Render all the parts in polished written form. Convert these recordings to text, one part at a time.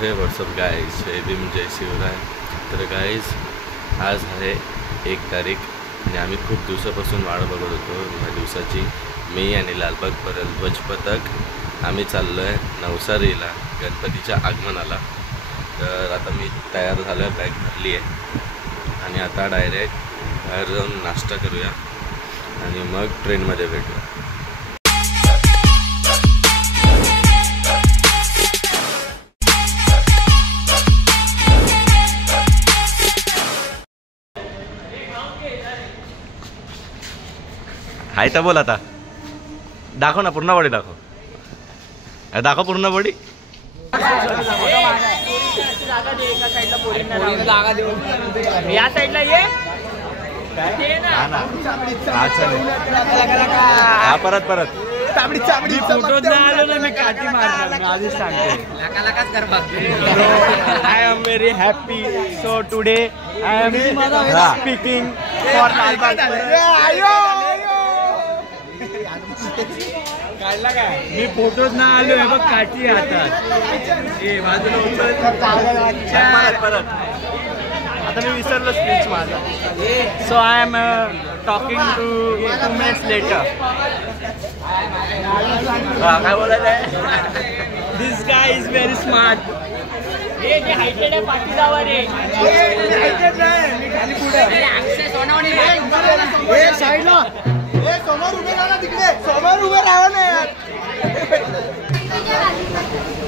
हे WhatsApp guys, जय भीम जय शिवराय. तर guys आज आहे 1 तारीख आणि आम्ही खूप दिवसापासून वाट बघत होतो या दिवसाची. मी आणि लालबाग परळ ध्वज पथक आम्ही चाललो आहे नवसारीला गणपतीच्या आगमनाला. तर आता मी तयार झालो आहे, बॅग भरली आहे आणि आता डायरेक्ट बाहेर जाऊन नाश्ता करूया आणि मग ट्रेनमध्ये भेटूया. हाय तर बोल, आता दाखव ना पूर्ण बॉडी, दाखव पूर्ण बॉडी. या साईडला ये. परत फोटो आलो ना मी काठी मारणार आधीच सांगते. I am very happy. So today I am speaking for Lalbaug. मी फोटोच ना आलो आहे बघ, काठी हातात. परत आता मी विसरलो स्पीच माझा. So I am talking to 2 minutes later. काय बोलायचं आहे? This guy is very smart. हायटेड आहे, पाठी जावा रे. साईडला समोर उभे राहा, तिकडे समोर उभे राहा ना यार.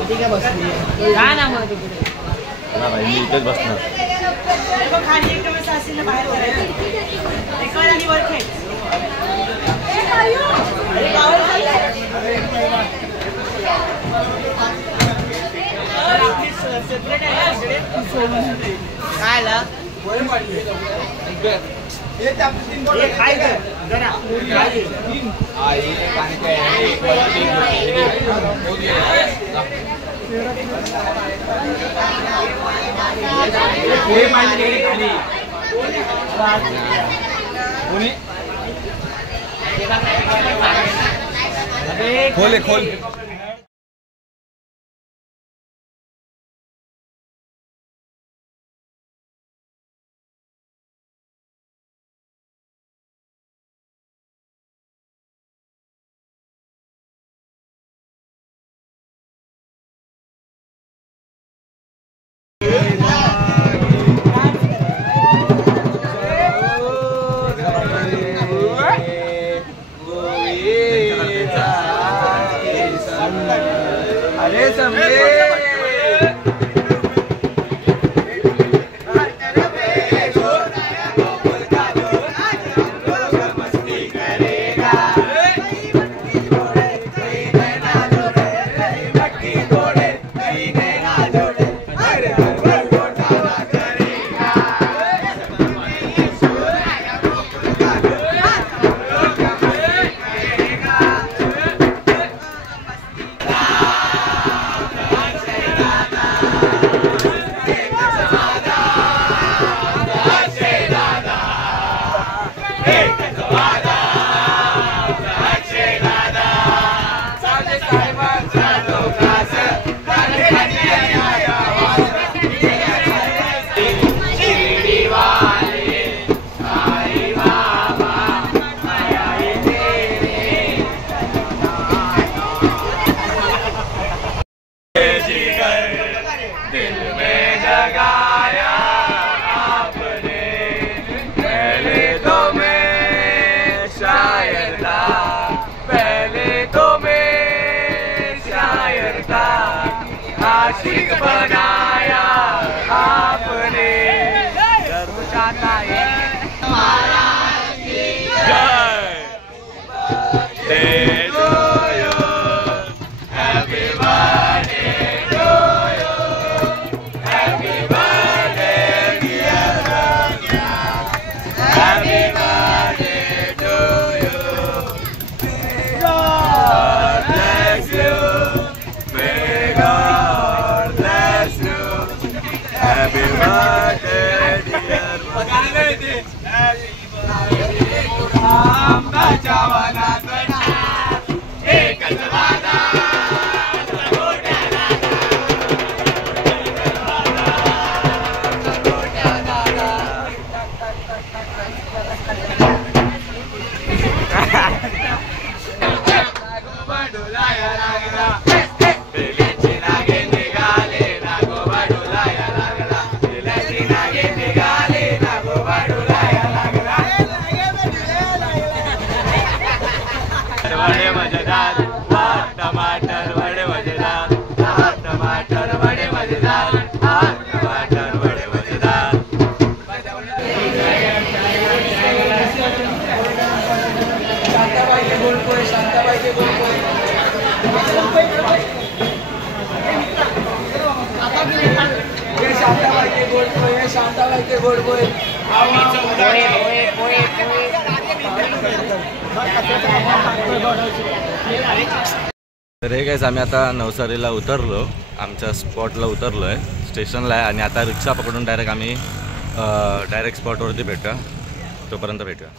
ठीक आहे, बसली का ना मग तिकडे. मी इथेच बसणार. खाली एकदम असेल बाहेर करायचं. एक आणि वर खेच. काय ला खाय जरा खोल. आशिक बनाया आपने, गर्व चाहता है महाराज की जय. Happy birthday to you, happy birthday dear Ranjana, happy birthday to you. God bless you, may God bless you, happy birthday dear. आंब्याच्या वनात एकच वादा, मोठ्या तर हे गाईज आम्ही आता नवसारीला उतरलो, आमच्या स्पॉटला उतरलो आहे, स्टेशनला आहे आणि आता रिक्षा पकडून डायरेक्ट आम्ही डायरेक्ट स्पॉटवरती भेटूया. तोपर्यंत भेटूया.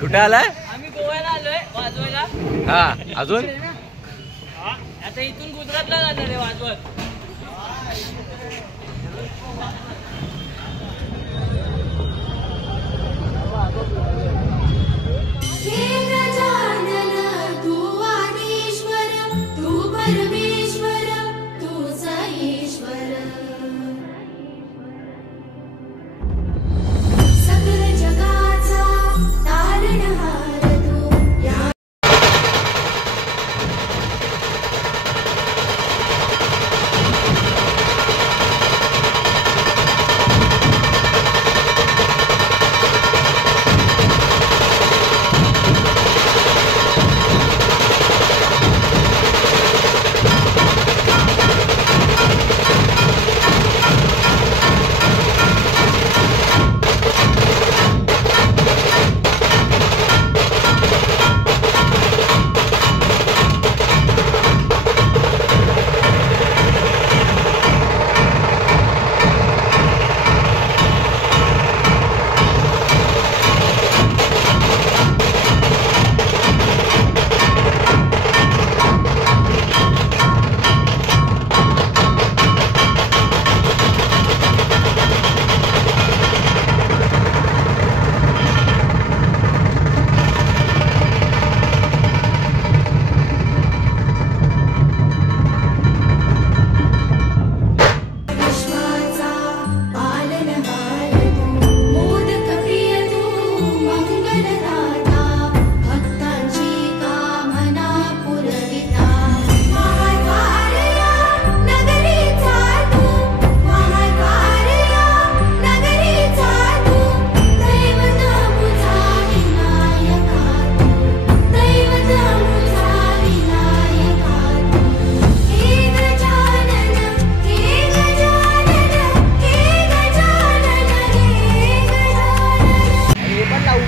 कुठे आलाय? आम्ही गोव्याला आलोय वाजवायला. हा अजून आता इथून गुजरातला जाणार आहे वाजवत.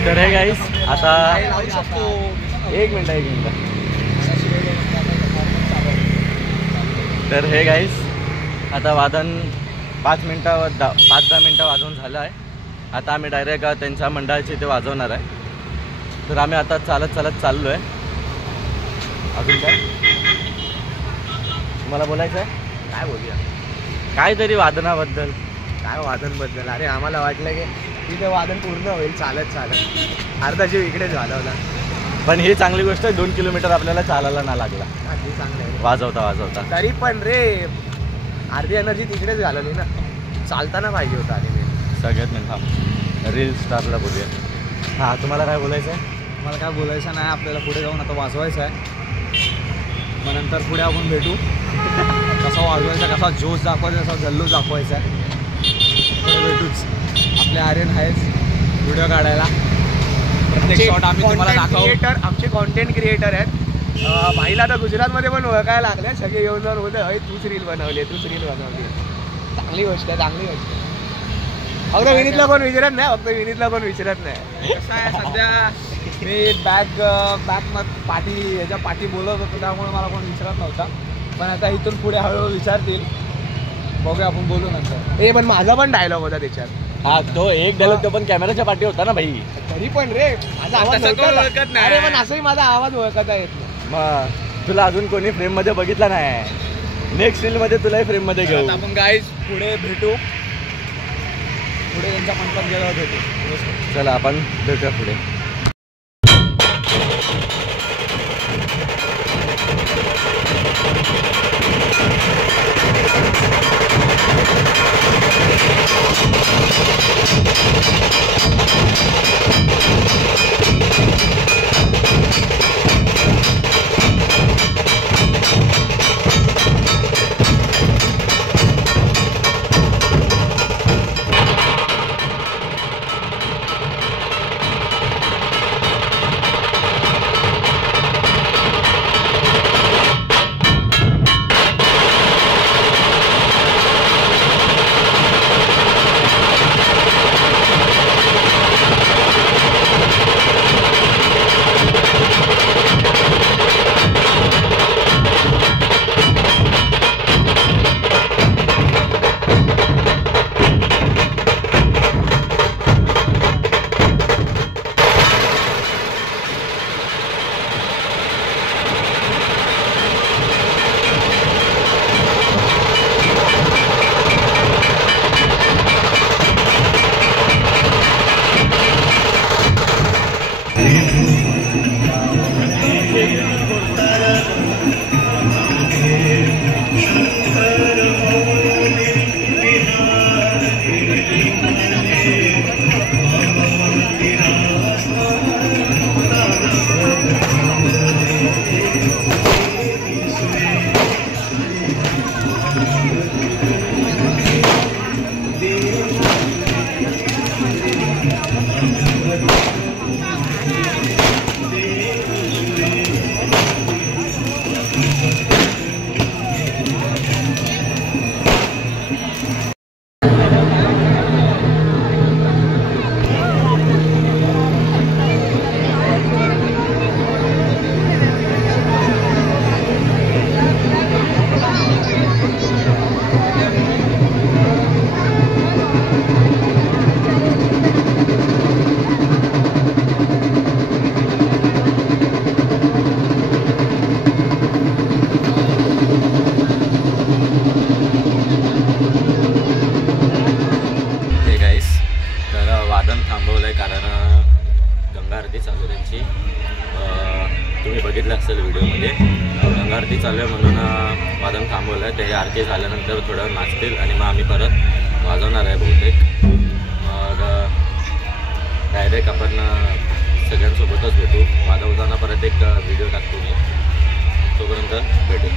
तर हे गाईस आता एक मिनिट तर हे गाईस आता वादन 5-10 मिनटं वाजवून झालं आहे. आता आम्ही डायरेक्ट त्यांच्या मंडळाची इथे वाजवणार आहे. तर आम्ही आता चालत चाललो आहे. अजून काय तुम्हाला बोलायचं आहे? काय बोलूया? काहीतरी वादनाबद्दल. काय वादनबद्दल? अरे आम्हाला वाटलं की तिथे वादन पूर्ण होईल चालत अर्धा जीव इकडेच घालवला. पण ही चांगली गोष्ट आहे, 2 किलोमीटर आपल्याला चालायला ना लागला ते चांगलं आहे. वाजवता तरी पण रे अर्धी एनर्जी तिकडेच घालवली ना, चालताना पाहिजे होता. आणि सगळ्यात मेन रील स्टारला बोलूया. हां तुम्हाला काय बोलायचं आहे? मला काय बोलायचं नाही, आपल्याला पुढे जाऊन आता वाजवायचं आहे. मग नंतर पुढे आपण भेटू. कसा वाजवायचा, कसा जोश दाखवायचा, कसा जल्लोष दाखवायचा आहे भेटूच. आपले आर्यन आहेच व्हिडिओ काढायला. प्रत्येक शॉट आम्ही तुम्हाला दाखवू. आमचे कॉन्टेंट क्रिएटर आहेत. भाईला आता गुजरातमध्ये पण ओळखायला लागले. सगळे येऊन जाऊन होतं, अरे तूच रील बनवली. चांगली गोष्ट आहे. फक्त विनीतला कोण विचारत नाही. कसं आहे सध्या मी बॅक पाठी बोलत होतो, त्यामुळे मला कोण विचारत नव्हता. पण आता इथून पुढे हळूहळू विचारतील. बघूया, आपण बोलू नंतर. पण माझा पण डायलॉग होता त्याच्यात. हा तो एक डायलॉग तो पण कॅमेराच्या पाठी होता ना भाई. तरी पण रे माझा आवाज ओळखत नाही. अरे पण असंही माझा आवाज ओळखता येत नाही. मग तुला अजून कोणी फ्रेम मध्ये बघितला नाही. नेक्स्ट रील मध्ये तुलाही फ्रेम मध्ये घेऊ. आपण गाईज पुढे भेटू. पुढे त्यांच्या पंचायत गेल्यावर भेटू. चला आपण भेटूया पुढे. तुम्ही बघितलं असेल व्हिडिओमध्ये. गंगा आरती चालू आहे म्हणून वादन थांबवलं आहे. ते आरती झाल्यानंतर थोडं नाचतील आणि मग आम्ही परत वाजवणार आहे बहुतेक. मग डायरेक्ट आपण सगळ्यांसोबतच भेटू. वाजवताना परत एक व्हिडिओ टाकतो मी. तोपर्यंत भेटू.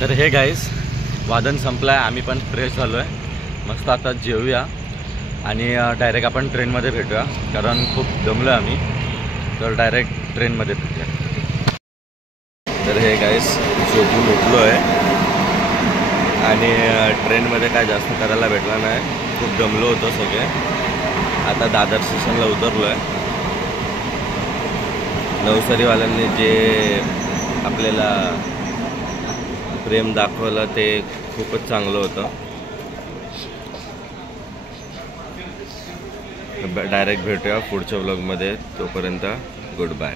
तर हे गाईस वादन संपलं आहे. आम्ही पण फ्रेश झालो आहे. मस्त आता जेवूया आणि डायरेक्ट आपण ट्रेनमध्ये भेटूया. कारण खूप दमलो आम्ही. तर डायरेक्ट ट्रेनमध्ये भेटूया. तर हे गाईस झोपून उठलो आहे आणि ट्रेनमध्ये काय जास्त करायला भेटलं नाही. खूप दमलो होतो सगळे. आता दादर स्टेशनला उतरलो आहे. नवसारीवाल्यांनी जे आपल्याला प्रेम दाखवलं ते खूपच चांगलं होतं. डायरेक्ट भेटूया पुढच्या व्लॉगमध्ये. तोपर्यंत गुड बाय.